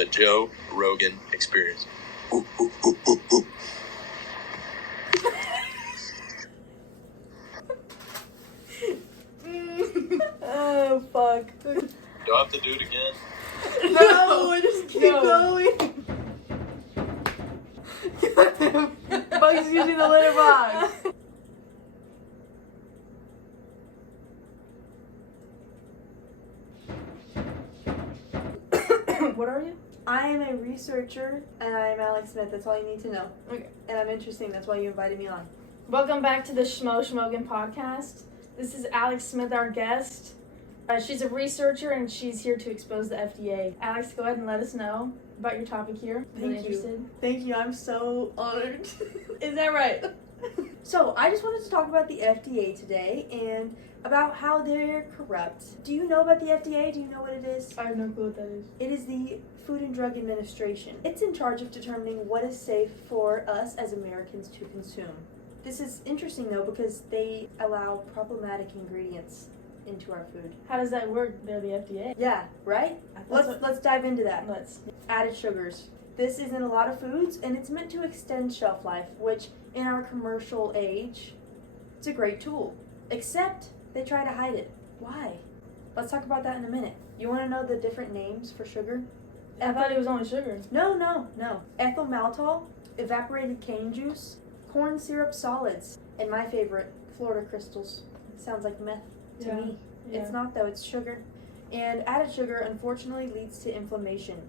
The Joe Rogan Experience. Oh, fuck. Do I have to do it again? No, just keep going. Bugs using the litter box. What are you? I am a researcher, and I'm Alex Smith. That's all you need to know. Okay. And I'm interesting. That's why you invited me on. Welcome back to the shmogan podcast. This is Alex Smith, our guest. She's a researcher, and she's here to expose the FDA. Alex, go ahead and let us know about your topic here. Really interested. Thank you. I'm so honored. Is that right? So, I just wanted to talk about the FDA today and about how they're corrupt. Do you know about the FDA? Do you know what it is? I have no clue what that is. It is the Food and Drug Administration. It's in charge of determining what is safe for us as Americans to consume. This is interesting, though, because they allow problematic ingredients into our food. How does that work? They're the FDA. Yeah, right? Let's dive into that. Let's. Added sugars. This is in a lot of foods, and it's meant to extend shelf life, which in our commercial age, it's a great tool. Except they try to hide it. Why? Let's talk about that in a minute. You want to know the different names for sugar? I thought it was only sugar. No. Ethyl maltol, evaporated cane juice, corn syrup solids, and my favorite, Florida crystals. Sounds like meth to me. Yeah. It's not, though. It's sugar. And added sugar, unfortunately, leads to inflammation.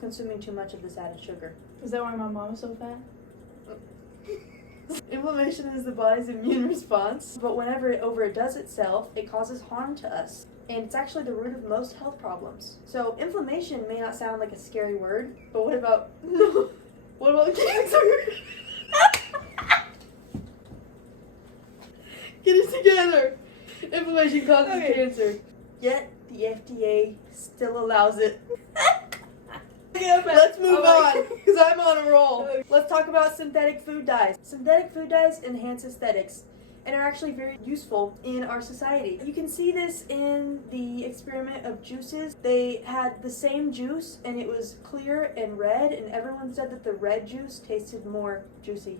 Consuming too much of this added sugar. Is that why my mom is so fat? Inflammation is the body's immune response, but whenever it overdoes itself, it causes harm to us. And it's actually the root of most health problems. So inflammation may not sound like a scary word, but what about cancer? Get it together. Inflammation causes cancer. Yet the FDA still allows it. Let's move on, because I'm on a roll. Let's talk about synthetic food dyes. Synthetic food dyes enhance aesthetics and are actually very useful in our society. You can see this in the experiment of juices. They had the same juice, and it was clear and red, and everyone said that the red juice tasted more juicy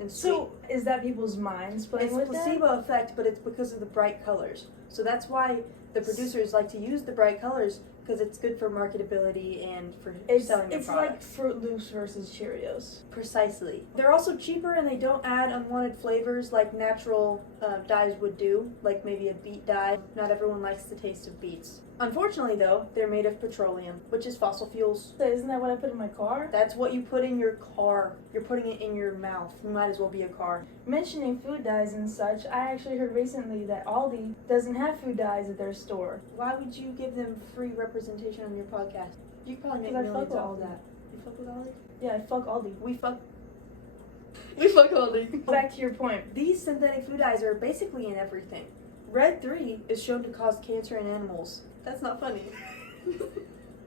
and sweet. So, is that people's minds playing with It's a placebo effect, but it's because of the bright colors. So that's why the producers like to use the bright colors, because it's good for marketability and for selling their products. It's like Fruit Loops versus Cheerios. Precisely. They're also cheaper, and they don't add unwanted flavors like natural dyes would do, like maybe a beet dye. Not everyone likes the taste of beets. Unfortunately, though, they're made of petroleum, which is fossil fuels. So isn't that what I put in my car? That's what you put in your car. You're putting it in your mouth. You might as well be a car. Mentioning food dyes and such, I actually heard recently that Aldi doesn't have food dyes at their store. Why would you give them free representation on your podcast? You probably make Because I millions fuck off Aldi. that. You fuck with Aldi? Yeah, I fuck Aldi. We fuck Aldi. Back to your point. These synthetic food dyes are basically in everything. Red 3 is shown to cause cancer in animals. That's not funny.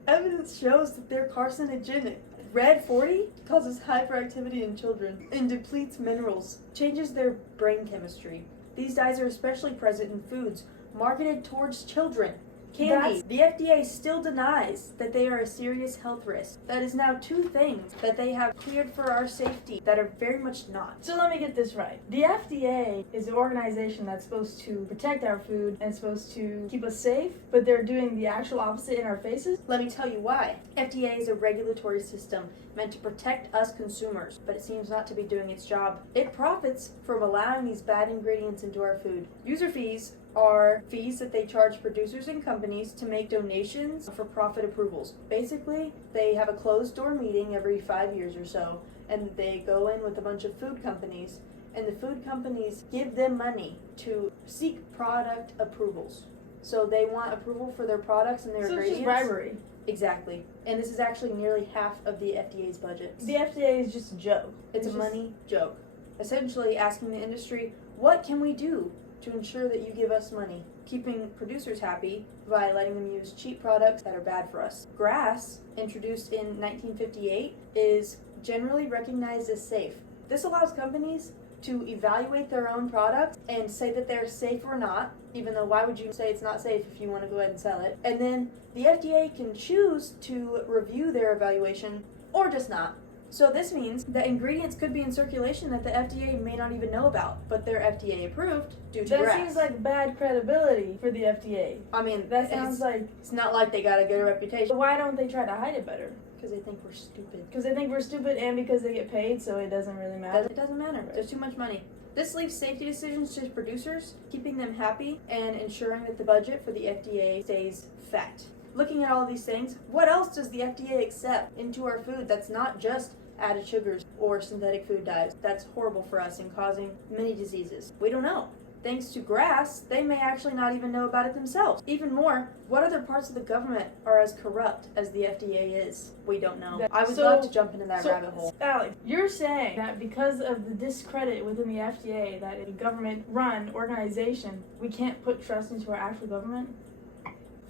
Evidence shows that they're carcinogenic. Red 40 causes hyperactivity in children and depletes minerals, changes their brain chemistry. These dyes are especially present in foods marketed towards children. Candy. The FDA still denies that they are a serious health risk. That is now two things that they have cleared for our safety that are very much not. So let me get this right. The FDA is an organization that's supposed to protect our food and supposed to keep us safe, but they're doing the actual opposite in our faces? Let me tell you why. FDA is a regulatory system meant to protect us consumers, but it seems not to be doing its job. It profits from allowing these bad ingredients into our food. User fees are fees that they charge producers and companies to make donations for profit approvals. Basically, they have a closed door meeting every 5 years or so, and they go in with a bunch of food companies, and the food companies give them money to seek product approvals. So they want approval for their products and their ingredients. So it's just bribery. Exactly. And this is actually nearly half of the FDA's budget. The FDA is just a joke. It's a money joke. Essentially asking the industry, what can we do to ensure that you give us money, keeping producers happy by letting them use cheap products that are bad for us. Grass, introduced in 1958, is generally recognized as safe. This allows companies to evaluate their own products and say that they're safe or not, even though why would you say it's not safe if you want to go ahead and sell it? And then the FDA can choose to review their evaluation or just not. So this means that ingredients could be in circulation that the FDA may not even know about, but they're FDA approved due to That grass. seems like bad credibility for the FDA. I mean, That sounds like, it's not like they got a good reputation. why don't they try to hide it better? Because they think we're stupid. Because they think we're stupid and because they get paid, so it doesn't really matter. It doesn't matter. There's too much money. This leaves safety decisions to producers, keeping them happy and ensuring that the budget for the FDA stays fat. Looking at all these things, what else does the FDA accept into our food that's not just added sugars or synthetic food dyes? That's horrible for us and causing many diseases. We don't know. Thanks to grass, they may actually not even know about it themselves. Even more, what other parts of the government are as corrupt as the FDA is? We don't know. I would love to jump into that rabbit hole. Alex, you're saying that because of the discredit within the FDA, that a government-run organization, we can't put trust into our actual government?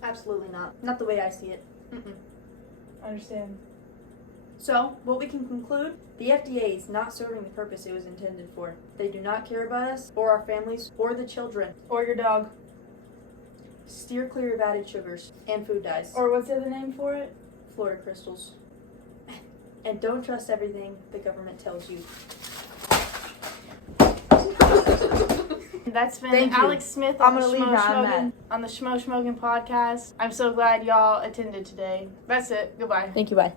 Absolutely not. Not the way I see it. I understand. So, what we can conclude, the FDA is not serving the purpose it was intended for. They do not care about us, or our families, or the children. Or your dog. Steer clear of added sugars and food dyes. Or what's the other name for it? Florida crystals. And don't trust everything the government tells you. That's been Thank you. Alex Smith I'm on the gonna leave it on that. on the Shmoe Shmogan podcast. I'm so glad y'all attended today. That's it. Goodbye. Thank you, bye.